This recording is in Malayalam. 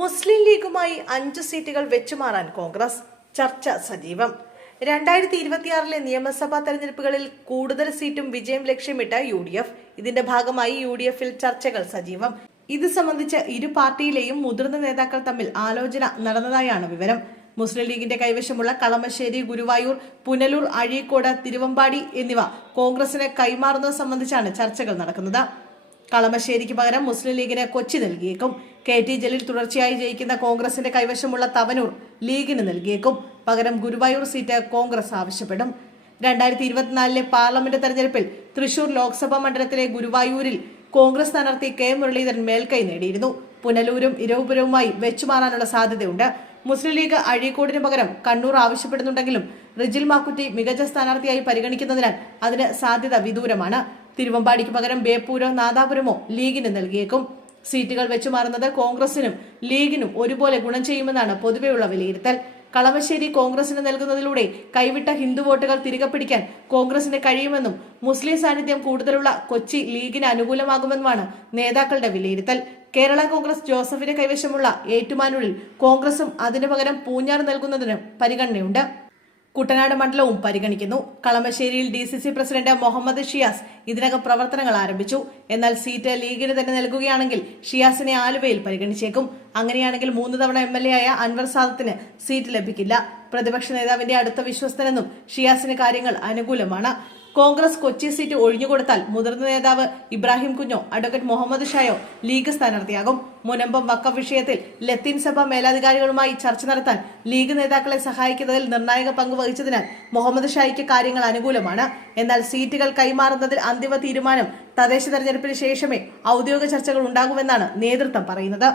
മുസ്ലിം ലീഗുമായി അഞ്ച് സീറ്റുകൾ വെച്ചുമാറാൻ കോൺഗ്രസ്. ചർച്ച സജീവം. രണ്ടായിരത്തി ഇരുപത്തിയാറിലെ നിയമസഭാ തെരഞ്ഞെടുപ്പുകളിൽ കൂടുതൽ സീറ്റും വിജയം ലക്ഷ്യമിട്ട യു ഡി എഫ് ഇതിന്റെ ഭാഗമായി യു ഡി എഫിൽ ചർച്ചകൾ സജീവം. ഇത് സംബന്ധിച്ച് ഇരു പാർട്ടിയിലെയും മുതിർന്ന നേതാക്കൾ തമ്മിൽ ആലോചന നടന്നതായാണ് വിവരം. മുസ്ലിം ലീഗിന്റെ കൈവശമുള്ള കളമശ്ശേരി ഗുരുവായൂർ പുനലൂർ അഴീക്കോട് തിരുവമ്പാടി എന്നിവ കോൺഗ്രസിന് കൈമാറുന്നത് സംബന്ധിച്ചാണ് ചർച്ചകൾ നടക്കുന്നത്. കളമശ്ശേരിക്ക് പകരം മുസ്ലിം ലീഗിന് കൊച്ചി നൽകിയേക്കും. കെ ടി ജലീൽ തുടർച്ചയായി ജയിക്കുന്ന കോൺഗ്രസിന്റെ കൈവശമുള്ള തവനൂർ ലീഗിന് നൽകിയേക്കും. പകരം ഗുരുവായൂർ സീറ്റ് കോൺഗ്രസ് ആവശ്യപ്പെടും. രണ്ടായിരത്തി ഇരുപത്തിനാലിലെ പാർലമെന്റ് തെരഞ്ഞെടുപ്പിൽ തൃശൂർ ലോക്സഭാ മണ്ഡലത്തിലെ ഗുരുവായൂരിൽ കോൺഗ്രസ് സ്ഥാനാർത്ഥി കെ മുരളീധരൻ മേൽക്കൈ നേടിയിരുന്നു. പുനലൂരും ഇരവുപുരവുമായി വെച്ചുമാറാനുള്ള സാധ്യതയുണ്ട്. മുസ്ലിം ലീഗ് അഴീക്കോടിന് പകരം കണ്ണൂർ ആവശ്യപ്പെടുന്നുണ്ടെങ്കിലും റിജിൽ മാക്കുറ്റി മികച്ച സ്ഥാനാർത്ഥിയായി പരിഗണിക്കുന്നതിനാൽ അതിന് സാധ്യത വിദൂരമാണ്. തിരുവമ്പാടിക്ക് പകരം ബേപ്പൂരോ നാദാപുരമോ ലീഗിന് നൽകിയേക്കും. സീറ്റുകൾ വെച്ചു മാറുന്നത് കോൺഗ്രസിനും ലീഗിനും ഒരുപോലെ ഗുണം ചെയ്യുമെന്നാണ് പൊതുവെയുള്ള വിലയിരുത്തൽ. കളമശ്ശേരി കോൺഗ്രസിന് നൽകുന്നതിലൂടെ കൈവിട്ട ഹിന്ദു വോട്ടുകൾ തിരികെ പിടിക്കാൻ കോൺഗ്രസിന് കഴിയുമെന്നും മുസ്ലിം സാന്നിധ്യം കൂടുതലുള്ള കൊച്ചി ലീഗിന് അനുകൂലമാകുമെന്നുമാണ് നേതാക്കളുടെ വിലയിരുത്തൽ. കേരള കോൺഗ്രസ് ജോസഫിന്റെ കൈവശമുള്ള ഏറ്റുമാനൂരിൽ കോൺഗ്രസും അതിനു പകരം പൂഞ്ഞാർ നൽകുന്നതിന് പരിഗണനയുണ്ട്. കുട്ടനാട് മണ്ഡലവും പരിഗണിക്കുന്നു. കളമശ്ശേരിയിൽ D C C president Muhammad Shiyas ഇതിനകം പ്രവർത്തനങ്ങൾ ആരംഭിച്ചു. എന്നാൽ സീറ്റ് ലീഗിന് തന്നെ നൽകുകയാണെങ്കിൽ ഷിയാസിനെ ആലുവയിൽ പരിഗണിച്ചേക്കും. അങ്ങനെയാണെങ്കിൽ മൂന്ന് തവണ എം എൽ എ ആയ അൻവർ സാദത്തിന് സീറ്റ് ലഭിക്കില്ല. പ്രതിപക്ഷ നേതാവിന്റെ അടുത്ത വിശ്വസ്തനെന്നും ഷിയാസിന് കാര്യങ്ങൾ അനുകൂലമാണ്. കോൺഗ്രസ് കൊച്ചി സീറ്റ് ഒഴിഞ്ഞുകൊടുത്താൽ മുതിർന്ന നേതാവ് ഇബ്രാഹിം കുഞ്ഞോ അഡ്വക്കേറ്റ് മുഹമ്മദ് ഷായോ ലീഗ് സ്ഥാനാർത്ഥിയാകും. മുനമ്പം വക്കം വിഷയത്തിൽ ലത്തീൻ സഭ മേലധികാരികളുമായി ചർച്ച നടത്താൻ ലീഗ് നേതാക്കളെ സഹായിക്കുന്നതിൽ നിർണായക പങ്ക് വഹിച്ചതിനാൽ മുഹമ്മദ് ഷായിക്ക് കാര്യങ്ങൾ അനുകൂലമാണ്. എന്നാൽ സീറ്റുകൾ കൈമാറുന്നതിൽ അന്തിമ തീരുമാനം തദ്ദേശ തെരഞ്ഞെടുപ്പിന് ശേഷമേ ഔദ്യോഗിക ചർച്ചകൾ ഉണ്ടാകുമെന്നാണ് നേതൃത്വം പറയുന്നത്.